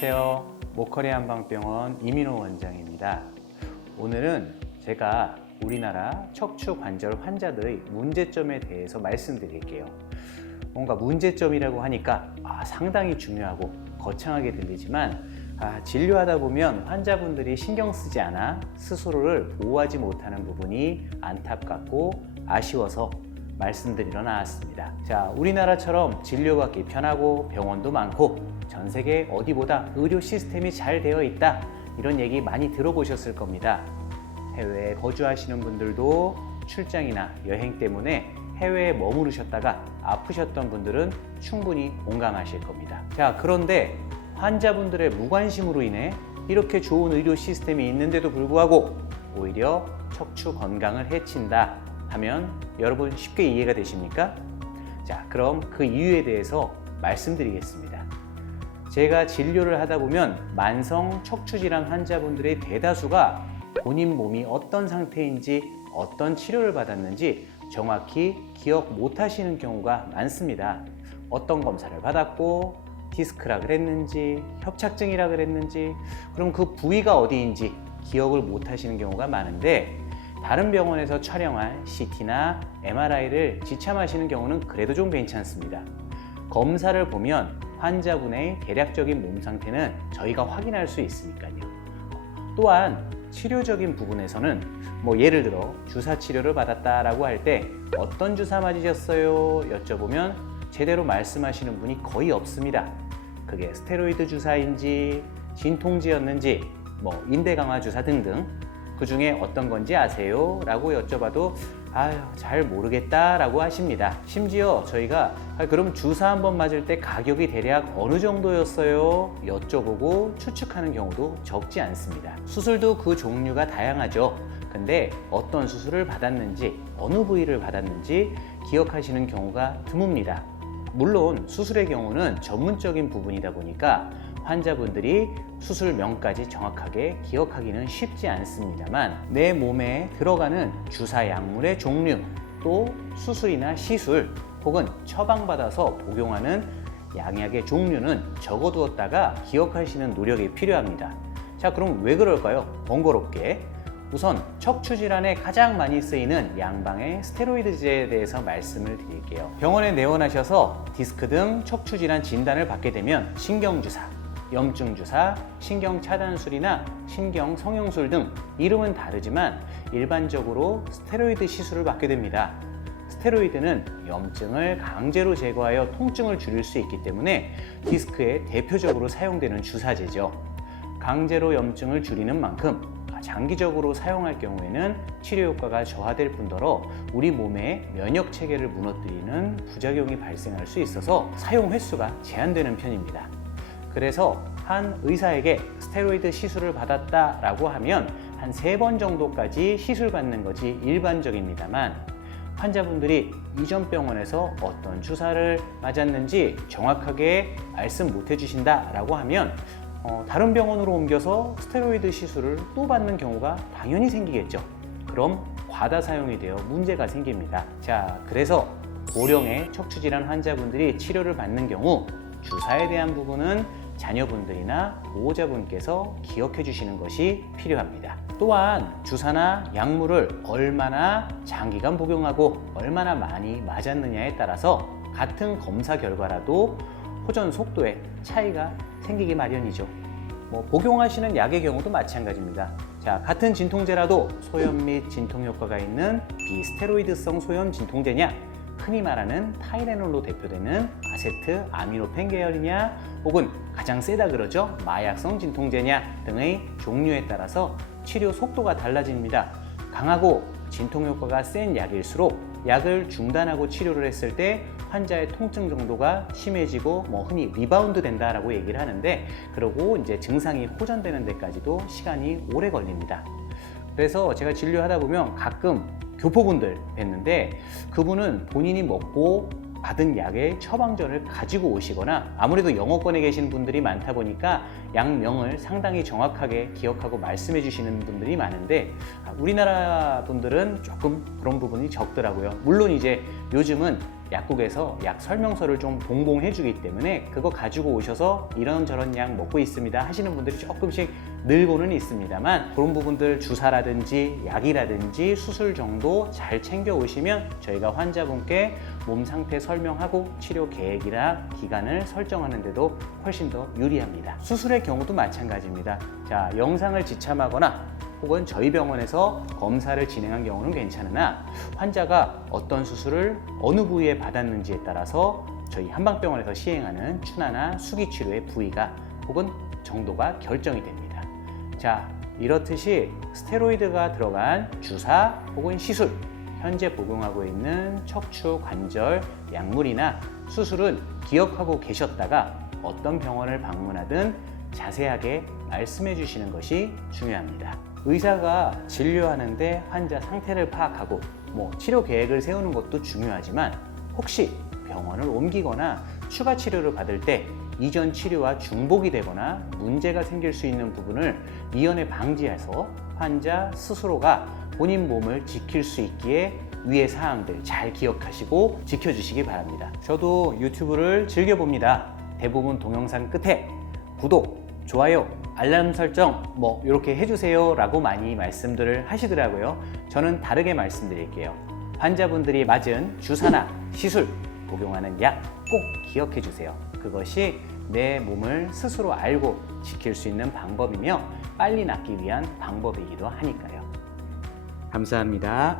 안녕하세요. 모커리 한방병원 이민호 원장입니다. 오늘은 제가 우리나라 척추관절 환자들의 문제점에 대해서 말씀드릴게요. 뭔가 문제점이라고 하니까 상당히 중요하고 거창하게 들리지만 진료하다 보면 환자분들이 신경 쓰지 않아 스스로를 보호하지 못하는 부분이 안타깝고 아쉬워서 말씀드리러 나왔습니다. 자, 우리나라처럼 진료받기 편하고 병원도 많고 전 세계 어디보다 의료 시스템이 잘 되어 있다, 이런 얘기 많이 들어보셨을 겁니다. 해외에 거주하시는 분들도 출장이나 여행 때문에 해외에 머무르셨다가 아프셨던 분들은 충분히 공감하실 겁니다. 자, 그런데 환자분들의 무관심으로 인해 이렇게 좋은 의료 시스템이 있는데도 불구하고 오히려 척추 건강을 해친다 하면 여러분 쉽게 이해가 되십니까? 자, 그럼 그 이유에 대해서 말씀드리겠습니다. 제가 진료를 하다 보면 만성 척추질환 환자분들의 대다수가 본인 몸이 어떤 상태인지, 어떤 치료를 받았는지 정확히 기억 못 하시는 경우가 많습니다. 어떤 검사를 받았고, 디스크라 그랬는지, 협착증이라 그랬는지, 그럼 그 부위가 어디인지 기억을 못 하시는 경우가 많은데, 다른 병원에서 촬영할 CT나 MRI를 지참하시는 경우는 그래도 좀 괜찮습니다. 검사를 보면 환자분의 대략적인 몸 상태는 저희가 확인할 수 있으니까요. 또한 치료적인 부분에서는 예를 들어 주사 치료를 받았다라고 할 때 어떤 주사 맞으셨어요? 여쭤보면 제대로 말씀하시는 분이 거의 없습니다. 그게 스테로이드 주사인지 진통제였는지 인대 강화 주사 등등 그 중에 어떤 건지 아세요? 라고 여쭤봐도 잘 모르겠다 라고 하십니다. 심지어 저희가 그럼 주사 한번 맞을 때 가격이 대략 어느 정도였어요? 여쭤보고 추측하는 경우도 적지 않습니다. 수술도 그 종류가 다양하죠. 근데 어떤 수술을 받았는지, 어느 부위를 받았는지 기억하시는 경우가 드뭅니다. 물론 수술의 경우는 전문적인 부분이다 보니까 환자분들이 수술명까지 정확하게 기억하기는 쉽지 않습니다만, 내 몸에 들어가는 주사 약물의 종류, 또 수술이나 시술 혹은 처방받아서 복용하는 양약의 종류는 적어두었다가 기억하시는 노력이 필요합니다. 자, 그럼 왜 그럴까요? 번거롭게. 우선 척추질환에 가장 많이 쓰이는 양방의 스테로이드제에 대해서 말씀을 드릴게요. 병원에 내원하셔서 디스크 등 척추질환 진단을 받게 되면 신경주사, 염증주사, 신경차단술이나 신경성형술 등 이름은 다르지만 일반적으로 스테로이드 시술을 받게 됩니다. 스테로이드는 염증을 강제로 제거하여 통증을 줄일 수 있기 때문에 디스크에 대표적으로 사용되는 주사제죠. 강제로 염증을 줄이는 만큼 장기적으로 사용할 경우에는 치료 효과가 저하될 뿐더러 우리 몸의 면역 체계를 무너뜨리는 부작용이 발생할 수 있어서 사용 횟수가 제한되는 편입니다. 그래서 한 의사에게 스테로이드 시술을 받았다라고 하면 한 3번 정도까지 시술 받는 것이 일반적입니다만, 환자분들이 이전 병원에서 어떤 주사를 맞았는지 정확하게 말씀 못 해주신다라고 하면 다른 병원으로 옮겨서 스테로이드 시술을 또 받는 경우가 당연히 생기겠죠. 그럼 과다 사용이 되어 문제가 생깁니다. 자, 그래서 고령의 척추질환 환자분들이 치료를 받는 경우 주사에 대한 부분은 자녀분들이나 보호자분께서 기억해 주시는 것이 필요합니다. 또한 주사나 약물을 얼마나 장기간 복용하고 얼마나 많이 맞았느냐에 따라서 같은 검사 결과라도 호전 속도에 차이가 생기기 마련이죠. 복용하시는 약의 경우도 마찬가지입니다. 자, 같은 진통제라도 소염 및 진통 효과가 있는 비스테로이드성 소염 진통제냐, 흔히 말하는 타이레놀로 대표되는 아세트 아미노펜 계열이냐, 혹은 가장 세다 그러죠, 마약성 진통제냐 등의 종류에 따라서 치료 속도가 달라집니다. 강하고 진통 효과가 센 약일수록 약을 중단하고 치료를 했을 때 환자의 통증 정도가 심해지고 흔히 리바운드 된다라고 얘기를 하는데, 그러고 이제 증상이 호전되는 데까지도 시간이 오래 걸립니다. 그래서 제가 진료하다 보면 가끔 교포분들 뵀는데, 그분은 본인이 먹고 받은 약의 처방전을 가지고 오시거나, 아무래도 영어권에 계신 분들이 많다 보니까 약명을 상당히 정확하게 기억하고 말씀해 주시는 분들이 많은데, 우리나라 분들은 조금 그런 부분이 적더라고요. 물론 이제 요즘은 약국에서 약 설명서를 좀 봉봉해 주기 때문에 그거 가지고 오셔서 이런저런 약 먹고 있습니다 하시는 분들이 조금씩 늘고는 있습니다만, 그런 부분들 주사라든지 약이라든지 수술 정도 잘 챙겨 오시면 저희가 환자분께 몸 상태 설명하고 치료 계획이나 기간을 설정하는 데도 훨씬 더 유리합니다. 수술의 경우도 마찬가지입니다. 자, 영상을 지참하거나 혹은 저희 병원에서 검사를 진행한 경우는 괜찮으나, 환자가 어떤 수술을 어느 부위에 받았는지에 따라서 저희 한방병원에서 시행하는 추나나 수기 치료의 부위가 혹은 정도가 결정이 됩니다. 자, 이렇듯이 스테로이드가 들어간 주사 혹은 시술, 현재 복용하고 있는 척추 관절 약물이나 수술은 기억하고 계셨다가 어떤 병원을 방문하든 자세하게 말씀해 주시는 것이 중요합니다. 의사가 진료하는데 환자 상태를 파악하고 치료 계획을 세우는 것도 중요하지만, 혹시 병원을 옮기거나 추가 치료를 받을 때 이전 치료와 중복이 되거나 문제가 생길 수 있는 부분을 미연에 방지해서 환자 스스로가 본인 몸을 지킬 수 있기에 위의 사항들 잘 기억하시고 지켜주시기 바랍니다. 저도 유튜브를 즐겨봅니다. 대부분 동영상 끝에 구독, 좋아요, 알람 설정 이렇게 해주세요 라고 많이 말씀들을 하시더라고요. 저는 다르게 말씀드릴게요. 환자분들이 맞은 주사나 시술, 복용하는 약 꼭 기억해 주세요. 그것이 내 몸을 스스로 알고 지킬 수 있는 방법이며 빨리 낫기 위한 방법이기도 하니까요. 감사합니다.